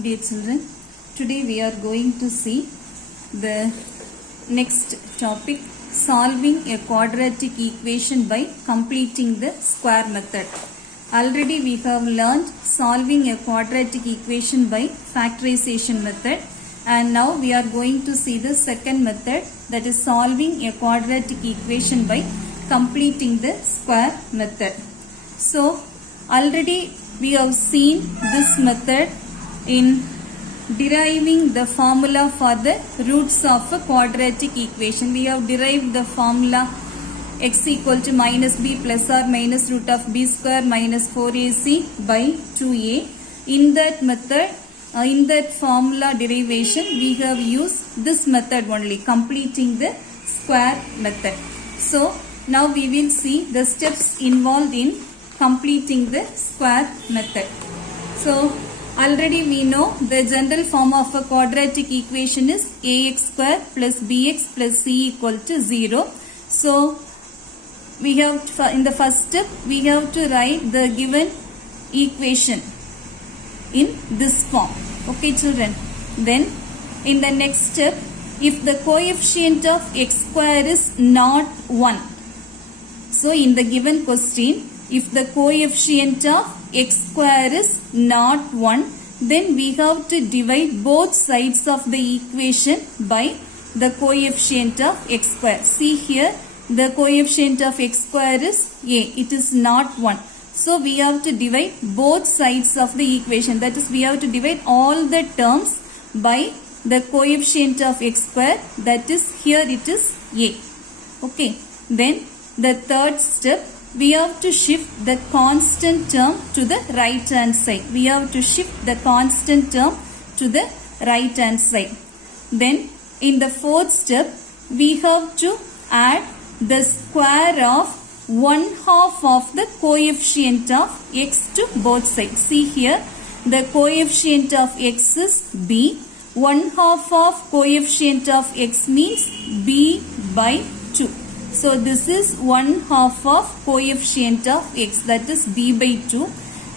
Dear children, today we are going to see the next topic, solving a quadratic equation by completing the square method. Already we have learned solving a quadratic equation by factorization method, and now we are going to see the second method, that is solving a quadratic equation by completing the square method. So already we have seen this method in deriving the formula for the roots of a quadratic equation. We have derived the formula x equal to minus b plus or minus root of b square minus 4ac by 2a. In that method, in that formula derivation, we have used this method only, completing the square method. So now we will see the steps involved in completing the square method. So already we know the general form of a quadratic equation is ax square plus bx plus c equal to 0. So we have to, in the first step, we have to write the given equation in this form. Okay children. Then in the next step, if the coefficient of x square is not 1. So in the given question, if the coefficient of x square is not 1, then we have to divide both sides of the equation by the coefficient of x square. See here, the coefficient of x square is a, it is not 1. So we have to divide both sides of the equation, that is we have to divide all the terms by the coefficient of x square, that is here it is a. Okay, then the third step, we have to shift the constant term to the right hand side. We have to shift the constant term to the right hand side. Then in the fourth step, we have to add the square of 1/2 of the coefficient of x to both sides. See here, the coefficient of x is b. 1/2 of coefficient of x means b by 2. So this is 1/2 of coefficient of x, that is b by 2.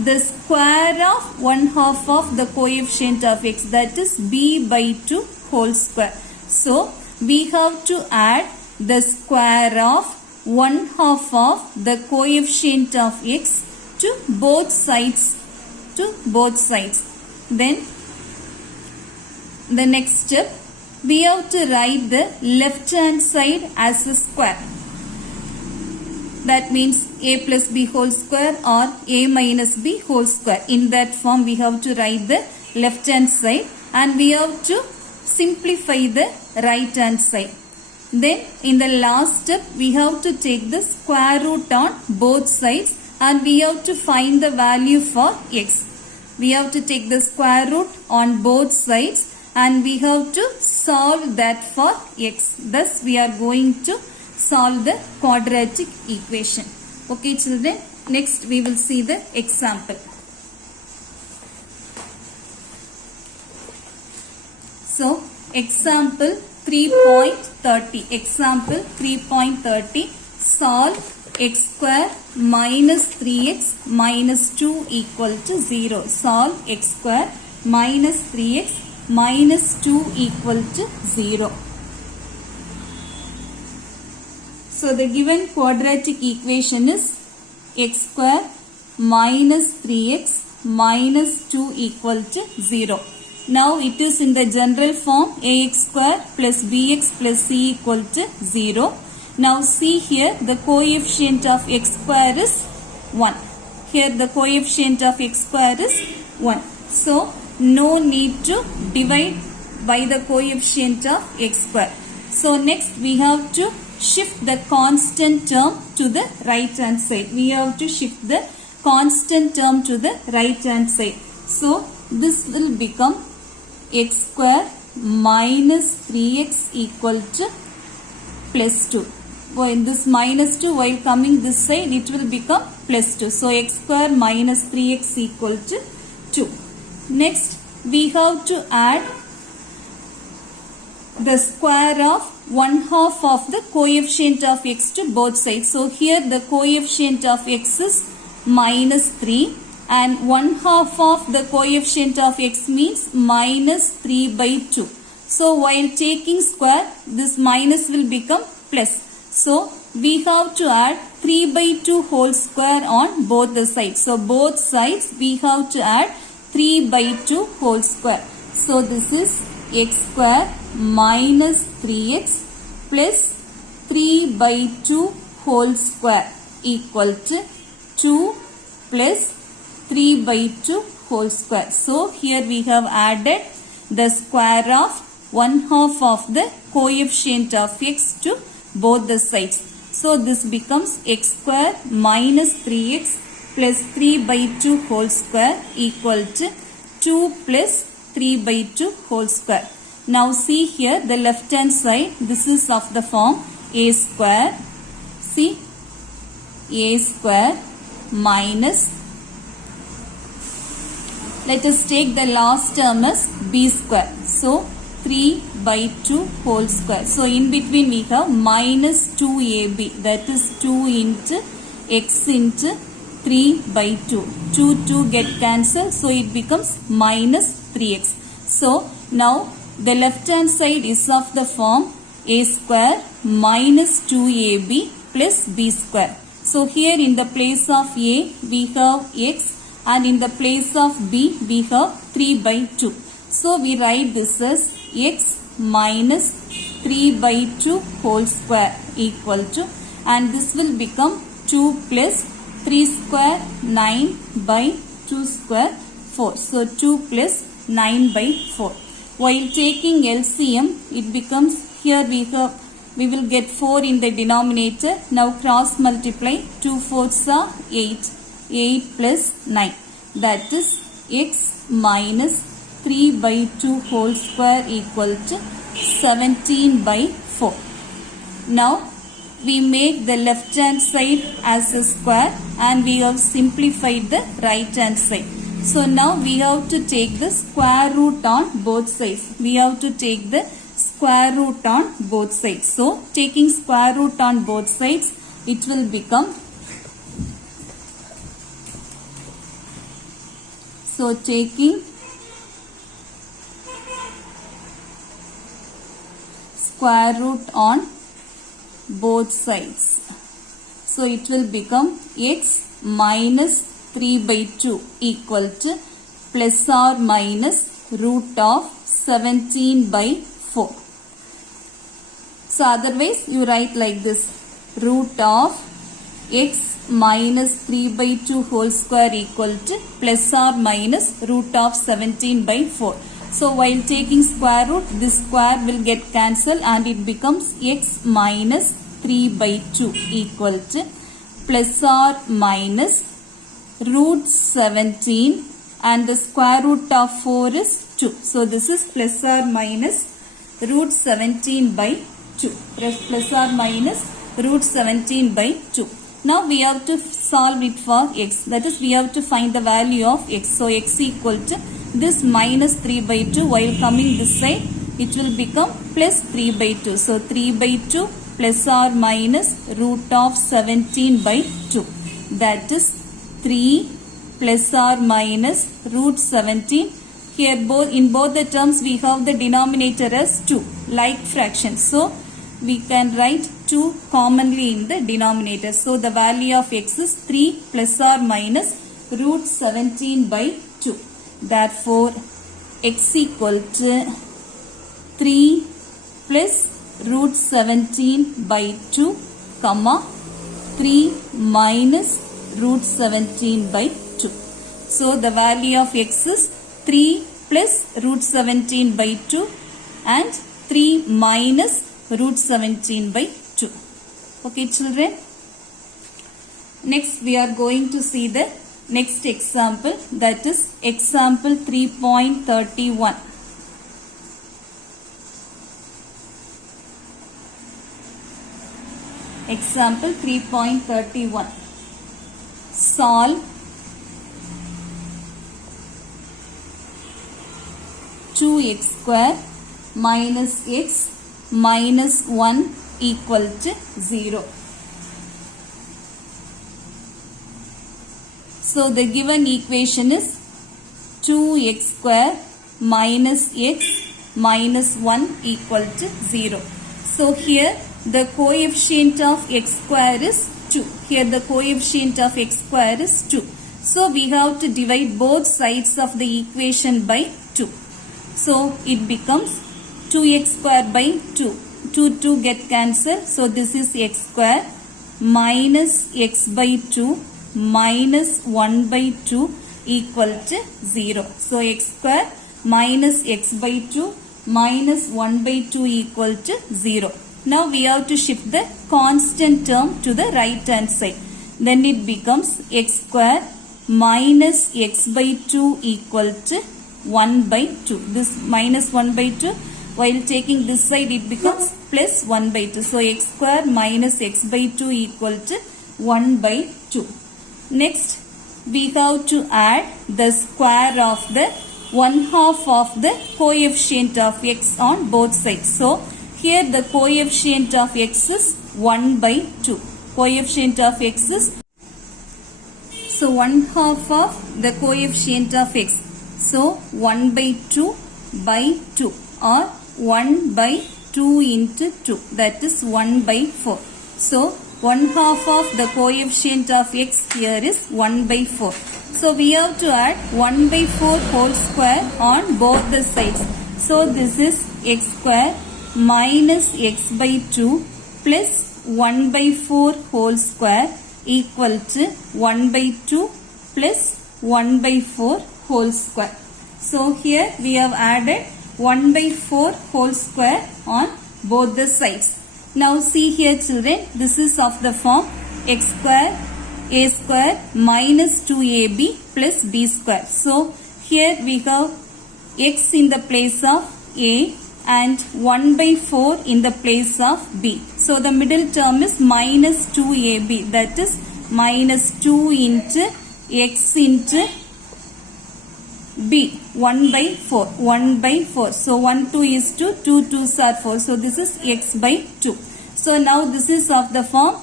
The square of 1/2 of the coefficient of x, that is b by 2 whole square. So we have to add the square of 1/2 of the coefficient of x to both sides. Then the next step, we have to write the left hand side as a square. That means a plus b whole square or a minus b whole square. In that form we have to write the left hand side, and we have to simplify the right hand side. Then in the last step, we have to take the square root on both sides, and we have to find the value for x. We have to take the square root on both sides, and we have to solve that for x. Thus we are going to solve the quadratic equation. Okay children, next we will see the example. So example 3.30. Example 3.30. Solve x square minus 3x minus 2 equal to 0. Solve x square minus 3x minus 2 equal to 0. So the given quadratic equation is x square minus 3x minus 2 equal to 0. Now it is in the general form, ax square plus bx plus c equal to 0. Now see here, the coefficient of x square is 1. Here the coefficient of x square is 1. So no need to divide by the coefficient of x square. So next we have to shift the constant term to the right hand side. We have to shift the constant term to the right hand side. So this will become x square minus 3x equal to plus 2. When this minus 2 while coming this side, it will become plus 2. So x square minus 3x equal to 2. Next we have to add the square of 1/2 of the coefficient of x to both sides. So here the coefficient of x is minus 3 and 1/2 of the coefficient of x means minus 3 by 2. So while taking square, this minus will become plus. So we have to add 3 by 2 whole square on both the sides. So both sides we have to add 3 by 2 whole square. So this is x square minus 3x plus 3 by 2 whole square equal to 2 plus 3 by 2 whole square. So here we have added the square of 1/2 of the coefficient of x to both the sides. So this becomes x square minus 3x plus 3 by 2 whole square equal to 2 plus 3 by 2 whole square. Now see here the left hand side, this is of the form a square. See, a square minus, let us take the last term as b square. So 3 by 2 whole square. So in between we have minus 2ab, that is 2 into x into 3 by 2. 2 get cancelled, so it becomes minus 3x. So now the left hand side is of the form a square minus 2ab plus b square. So here in the place of a we have x, and in the place of b we have 3 by 2. So we write this as x minus 3 by 2 whole square equal to, and this will become 2 plus 3 square 9 by 2 square 4. So 2 plus 9 by 4. While taking LCM, it becomes, here we will get 4 in the denominator. Now cross multiply, 2 fours are 8. 8 plus 9, that is x minus 3 by 2 whole square equal to 17 by 4. Now we make the left hand side as a square, and we have simplified the right hand side. So now we have to take the square root on both sides. We have to take the square root on both sides. So taking square root on both sides, it will become, so taking square root on both sides, so it will become x minus 3 by 2 equal to plus or minus root of 17 by 4. So otherwise you write like this, root of x minus 3 by 2 whole square equal to plus or minus root of 17 by 4. So while taking square root, this square will get cancelled, and it becomes x minus 3 by 2 equal to plus or minus root 17, and the square root of 4 is 2. So this is plus or minus root 17 by 2. Plus or minus root 17 by 2. Now we have to solve it for x. That is, we have to find the value of x. So x equal to this minus 3 by 2. While coming this side, it will become plus 3 by 2. So 3 by 2 plus or minus root of 17 by 2. That is 3 plus or minus root 17. Here in both the terms we have the denominator as 2, like fractions. So we can write 2 commonly in the denominator. So the value of x is 3 plus or minus root 17 by 2. Therefore x equal to 3 plus root 17 by 2, comma 3 minus root 17 by 2. So the value of x is 3 plus root 17 by 2 and 3 minus root 17 by 2. Okay children. Next we are going to see the next example, that is example 3.31. Example 3.31. Solve 2x square minus x minus 1 equal to 0. So the given equation is 2x square minus x minus 1 equal to 0. So here the coefficient of x square is 2. Here the coefficient of x square is 2. So we have to divide both sides of the equation by 2. So it becomes 2x square by 2. 2 get cancelled. So this is x square minus x by 2 minus 1 by 2 equal to 0. So x square minus x by 2 minus 1 by 2 equal to 0. Now we have to shift the constant term to the right hand side. Then it becomes x square minus x by 2 equal to 1 by 2. This minus 1 by 2, while taking this side it becomes plus 1 by 2. So x square minus x by 2 equal to 1 by 2. Next we have to add the square of the 1/2 of the coefficient of x on both sides. So here the coefficient of x is 1 by 2. Coefficient of x is, so 1/2 of the coefficient of x. So 1 by 2 by 2 or 1 by 2 into 2, that is 1 by 4. So 1/2 of the coefficient of x here is 1 by 4. So we have to add 1 by 4 whole square on both the sides. So this is x square minus x by 2 plus 1 by 4 whole square equal to 1 by 2 plus 1 by 4 whole square. So here we have added 1 by 4 whole square on both the sides. Now see here children, this is of the form x square a square minus 2ab plus b square. So here we have x in the place of a and 1 by 4 in the place of b. So the middle term is minus 2ab, that is minus 2 into x into b, 1 by 4, 1 by 4. So 1 2 is 2, 2 2s are 4. So this is x by 2. So now this is of the form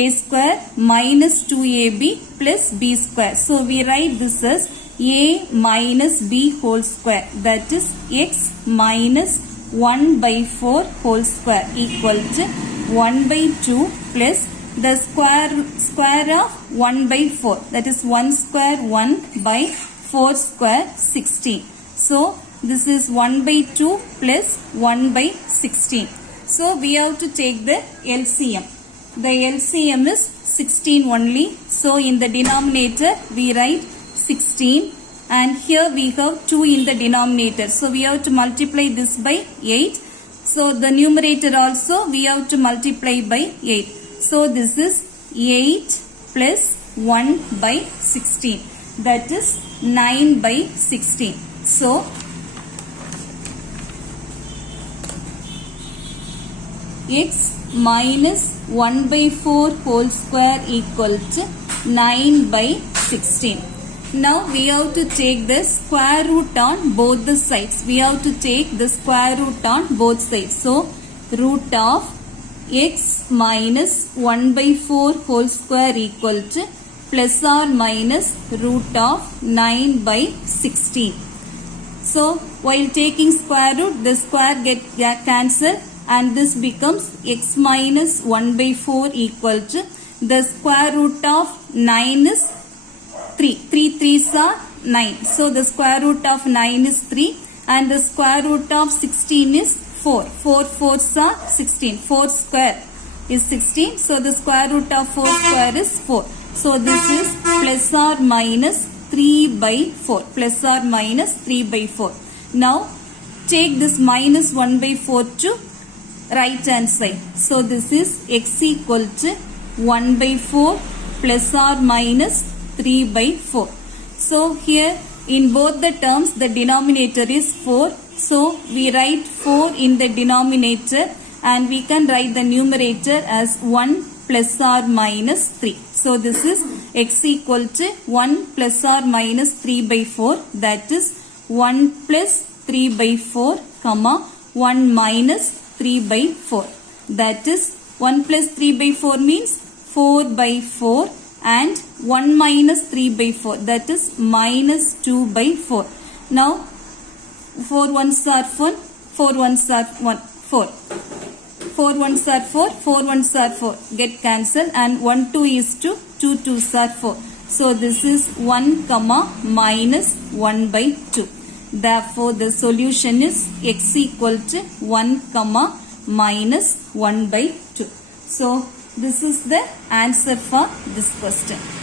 a square minus 2ab plus b square. So we write this as a minus b whole square, that is x minus 1 by 4 whole square equal to 1 by 2 plus the square of 1 by 4, that is 1 square 1 by 4 square 16. So this is 1 by 2 plus 1 by 16. So we have to take the LCM. The LCM is 16 only. So in the denominator we write 16 and here we have 2 in the denominator. So we have to multiply this by 8. So the numerator also we have to multiply by 8. So this is 8 plus 1 by 16. That is 9 by 16. So x minus 1 by 4 whole square equal to 9 by 16. Now we have to take the square root on both the sides. We have to take the square root on both sides. So root of x minus 1 by 4 whole square equal to plus or minus root of 9 by 16. So while taking square root, the square get cancelled and this becomes x minus 1 by 4 equal to the square root of 9 is 3. 3 3s are 9. So the square root of 9 is 3 and the square root of 16 is 4. 4 4s are 16. 4 square is 16. So the square root of 4 square is 4. So this is plus or minus 3 by 4. Plus or minus 3 by 4. Now take this minus 1 by 4 to right hand side. So this is x equal to 1 by 4 plus or minus 3 by 4. So here in both the terms the denominator is 4. So we write 4 in the denominator and we can write the numerator as 1 plus or minus 3. So this is x equal to 1 plus or minus 3 by 4, that is 1 plus 3 by 4 comma 1 minus 3 by 4. That is 1 plus 3 by 4 means 4 by 4 and 1 minus 3 by 4, that is minus 2 by 4. Now 4 ones are 4, 4 ones are 1, 4. 4 ones are 4, 4 ones are 4, get cancelled, and 1 2 is 2, 2 2s are 4. So this is 1 comma minus 1 by 2. Therefore the solution is x equal to 1 comma minus 1 by 2. So this is the answer for this question.